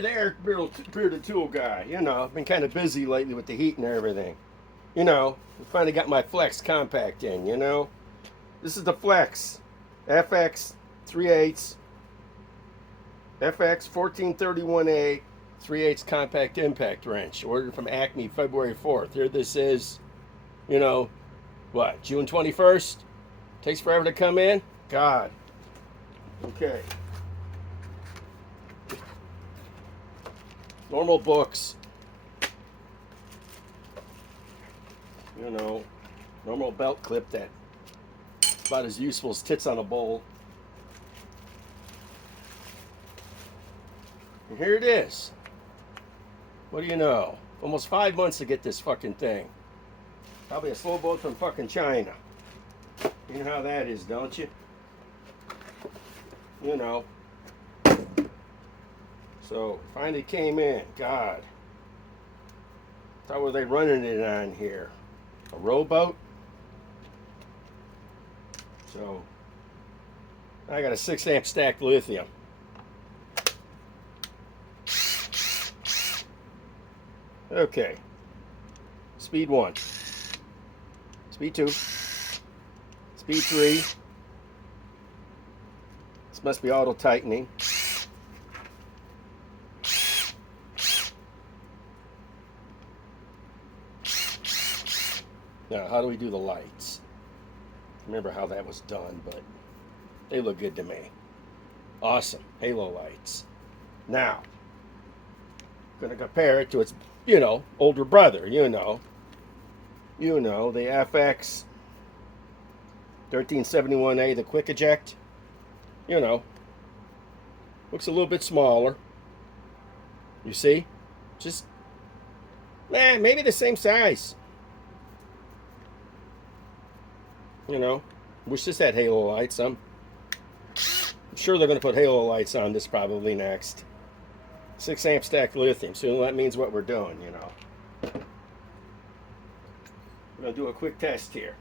there, bearded tool guy. You know, I've been kind of busy lately with the heat and everything. You know, I finally got my Flex compact in, you know. This is the Flex FX FX1431A 3/8 compact impact wrench. Ordered from ACME February 4th. Here this is, you know, what, June 21st? Takes forever to come in? God. Okay. Normal books. You know, normal belt clip that about as useful as tits on a bowl. And here it is. What do you know? Almost 5 months to get this fucking thing. Probably a slow boat from fucking China. You know how that is, don't you? You know. So, finally came in. God. How were they running it on here? A rowboat? So, I got a 6-amp stacked lithium. Okay. Speed 1. Speed 2. Speed 3. This must be auto tightening. Now, how do we do the lights? Remember how that was done, but they look good to me. Awesome. Halo lights. Now, I'm going to compare it to its, you know, older brother, you know, the FX1431A, the quick eject, you know, looks a little bit smaller. You see? Just, maybe the same size. You know, wish this had halo lights. I'm sure they're going to put halo lights on this probably next. 6-amp stacked lithium, so that means what we're doing, you know. We're going to do a quick test here.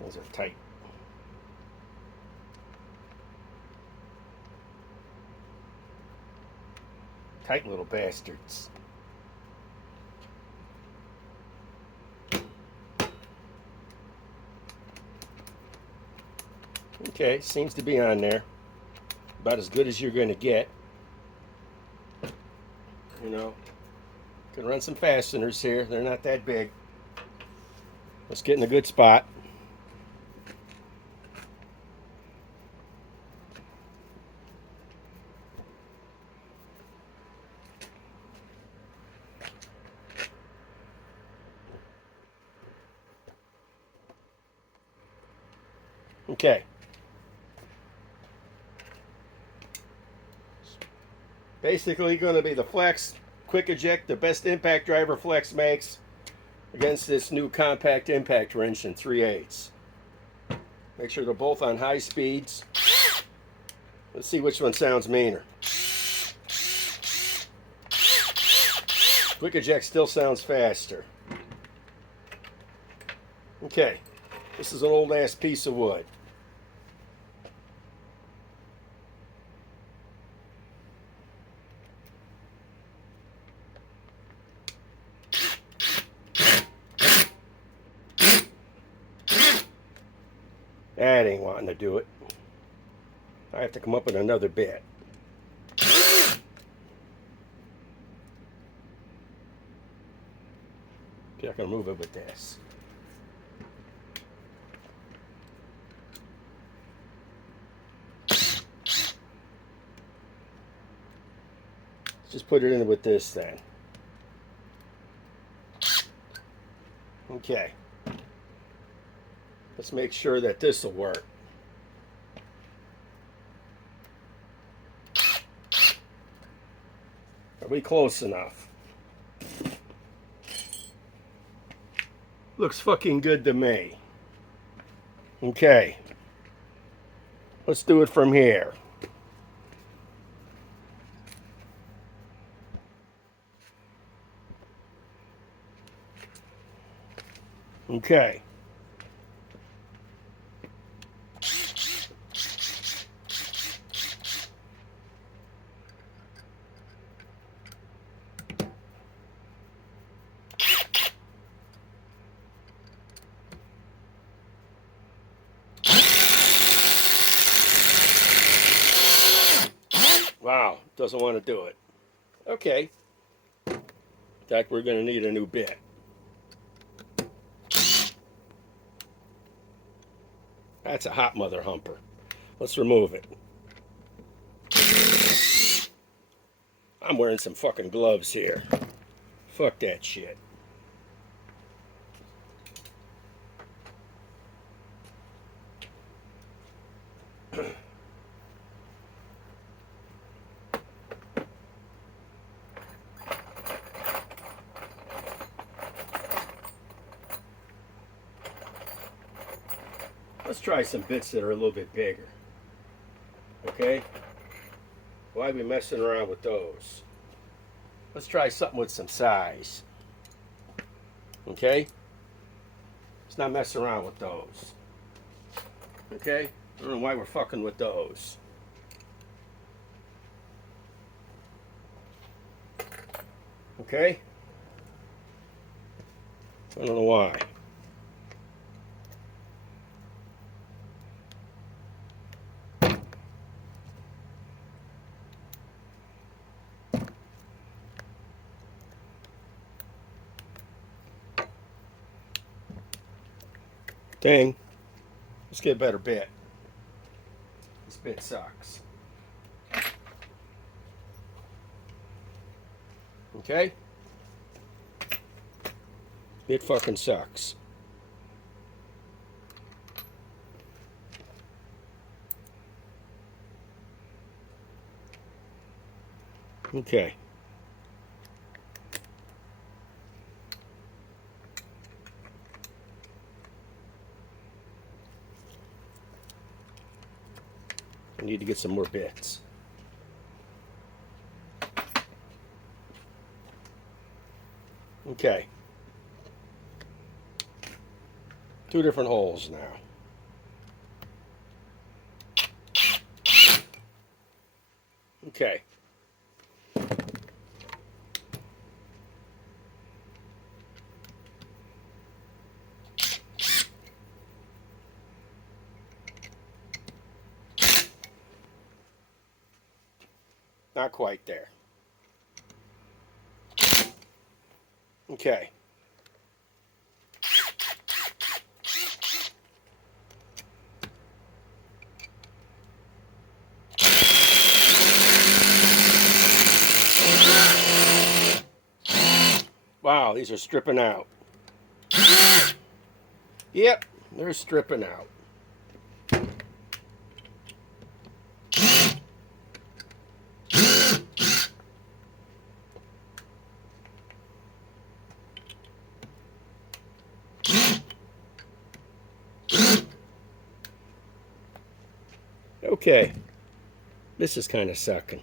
Those are tight. Tight little bastards. Okay, seems to be on there. About as good as you're going to get. You know, can run some fasteners here. They're not that big. Let's get in a good spot. Okay. Basically going to be the Flex quick eject, the best impact driver Flex makes against this new compact impact wrench in 3/8. Make sure they're both on high speeds. Let's see which one sounds meaner. Quick eject still sounds faster. Okay, this is an old ass piece of wood. That ain't wanting to do it. I have to come up with another bit. Okay, I can move it with this. Let's just put it in with this then. Okay. Let's make sure that this will work. Are we close enough? Looks fucking good to me. Okay. Let's do it from here. Okay. Wow, doesn't want to do it. Okay. In fact, we're going to need a new bit. That's a hot mother humper. Let's remove it. I'm wearing some fucking gloves here. Fuck that shit. Let's try some bits that are a little bit bigger. Okay? Why are we messing around with those? Let's try something with some size. Okay? Let's not mess around with those. Okay? I don't know why we're fucking with those. Okay? I don't know why. Dang. Let's get a better bit. This bit sucks. Okay? It fucking sucks. Okay. I need to get some more bits. Okay. 2 different holes now. Okay. Not quite there. Okay. Wow, these are stripping out. Yep, they're stripping out. Okay, this is kind of sucking.